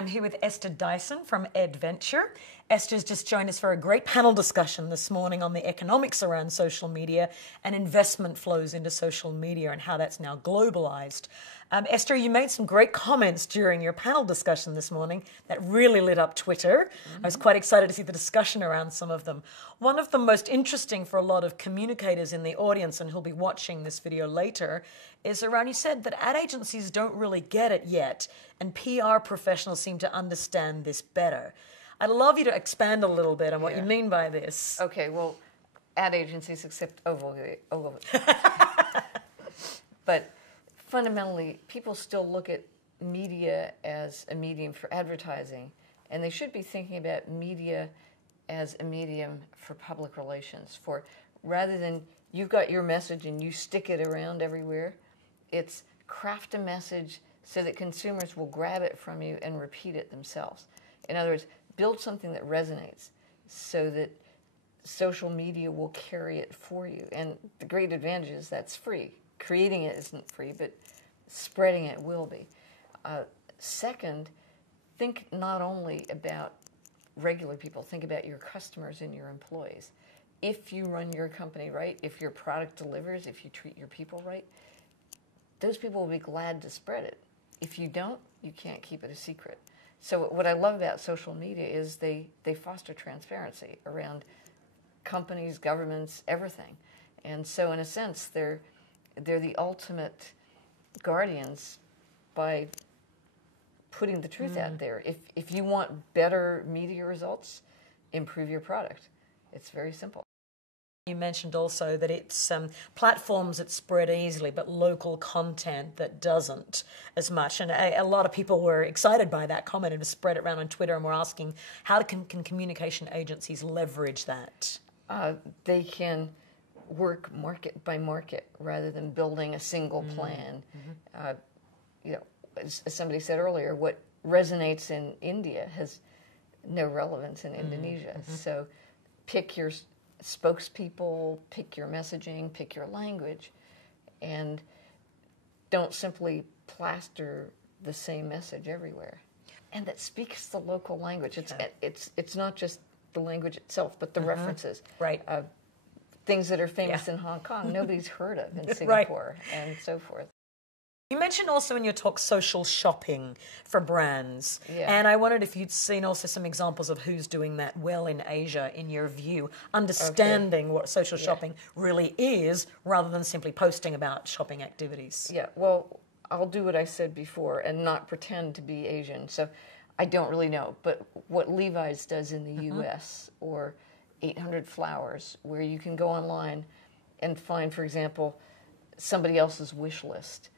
I'm here with Esther Dyson from EdVenture. Esther's just joined us for a great panel discussion this morning on the economics around social media and investment flows into social media and how that's now globalized. Esther, you made some great comments during your panel discussion this morning that really lit up Twitter. I was quite excited to see the discussion around some of them. One of the most interesting for a lot of communicators in the audience, and who'll be watching this video later, is around, you said that ad agencies don't really get it yet, and PR professionals seem to understand this better. I'd love you to expand a little bit on what you mean by this. Okay, well, ad agencies accept but fundamentally, people still look at media as a medium for advertising, and they should be thinking about media as a medium for public relations. For rather than you've got your message and you stick it around everywhere, it's craft a message so that consumers will grab it from you and repeat it themselves. In other words, build something that resonates so that social media will carry it for you. And the great advantage is that's free. Creating it isn't free, but spreading it will be. Second, think not only about regular people, think about your customers and your employees. If you run your company right, if your product delivers, if you treat your people right, those people will be glad to spread it. If you don't, you can't keep it a secret. So what I love about social media is they foster transparency around companies, governments, everything. And so in a sense, they're the ultimate guardians by putting the truth out there. If you want better media results, improve your product. It's very simple. You mentioned also that it's platforms that spread easily, but local content that doesn't as much. And a lot of people were excited by that comment and spread it around on Twitter, and were asking, how can communication agencies leverage that? They can work market by market rather than building a single plan. As somebody said earlier, what resonates in India has no relevance in Indonesia. So pick your spokespeople, pick your messaging, pick your language, and don't simply plaster the same message everywhere. And that speaks the local language. It's not just the language itself, but the references. Right. Things that are famous in Hong Kong, nobody's heard of in Singapore, and so forth. You mentioned also in your talk social shopping for brands, Yeah. and I wondered if you'd seen also some examples of who's doing that well in Asia, in your view, understanding what social shopping really is, rather than simply posting about shopping activities. Yeah, well, I'll do what I said before and not pretend to be Asian, so I don't really know, but what Levi's does in the U.S., or 800 Flowers, where you can go online and find, for example, somebody else's wish list.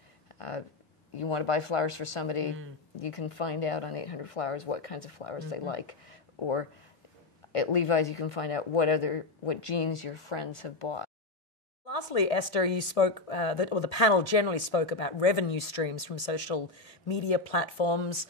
You want to buy flowers for somebody, you can find out on 800 Flowers what kinds of flowers they like. Or at Levi's, you can find out what jeans your friends have bought. Lastly, Esther, you spoke, or the panel generally spoke about revenue streams from social media platforms,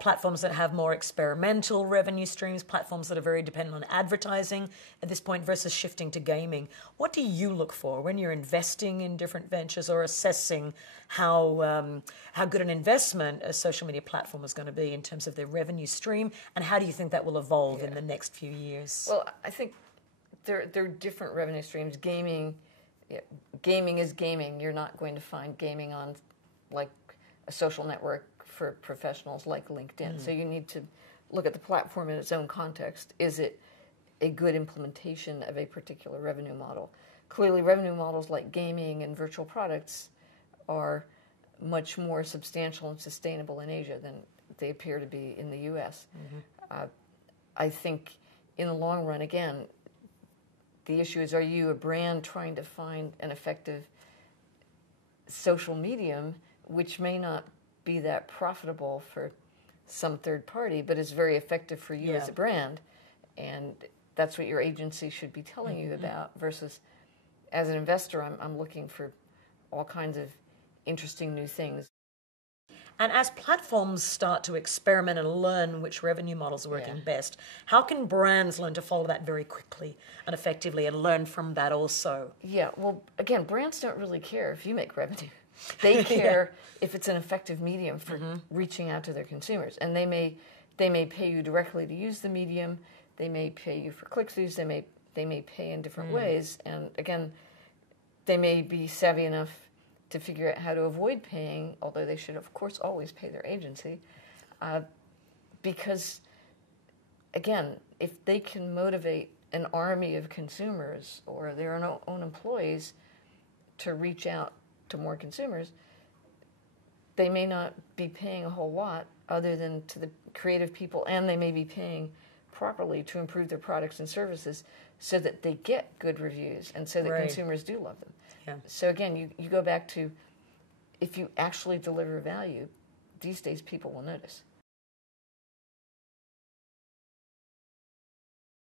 platforms that have more experimental revenue streams, platforms that are very dependent on advertising at this point versus shifting to gaming. What do you look for when you're investing in different ventures or assessing how good an investment a social media platform is going to be in terms of their revenue stream, and how do you think that will evolve in the next few years? Well, I think there are different revenue streams. Gaming is gaming. You're not going to find gaming on like a social network for professionals like LinkedIn. So you need to look at the platform in its own context. Is it a good implementation of a particular revenue model? Clearly, revenue models like gaming and virtual products are much more substantial and sustainable in Asia than they appear to be in the U.S. I think in the long run, again, the issue is, are you a brand trying to find an effective social medium, which may not be that profitable for some third party, but is very effective for you as a brand? And that's what your agency should be telling you about, versus as an investor, I'm looking for all kinds of interesting new things. And as platforms start to experiment and learn which revenue models are working best, how can brands learn to follow that very quickly and effectively and learn from that also? Yeah, well, again, brands don't really care if you make revenue. They care if it's an effective medium for reaching out to their consumers. And they may pay you directly to use the medium. They may pay you for click-throughs. They may pay in different ways. And again, they may be savvy enough to figure out how to avoid paying, although they should, of course, always pay their agency. Because, again, if they can motivate an army of consumers or their own employees to reach out to more consumers, they may not be paying a whole lot other than to the creative people, and they may be paying properly to improve their products and services so that they get good reviews and so that consumers do love them. Yeah. So again, you go back to, if you actually deliver value, these days people will notice.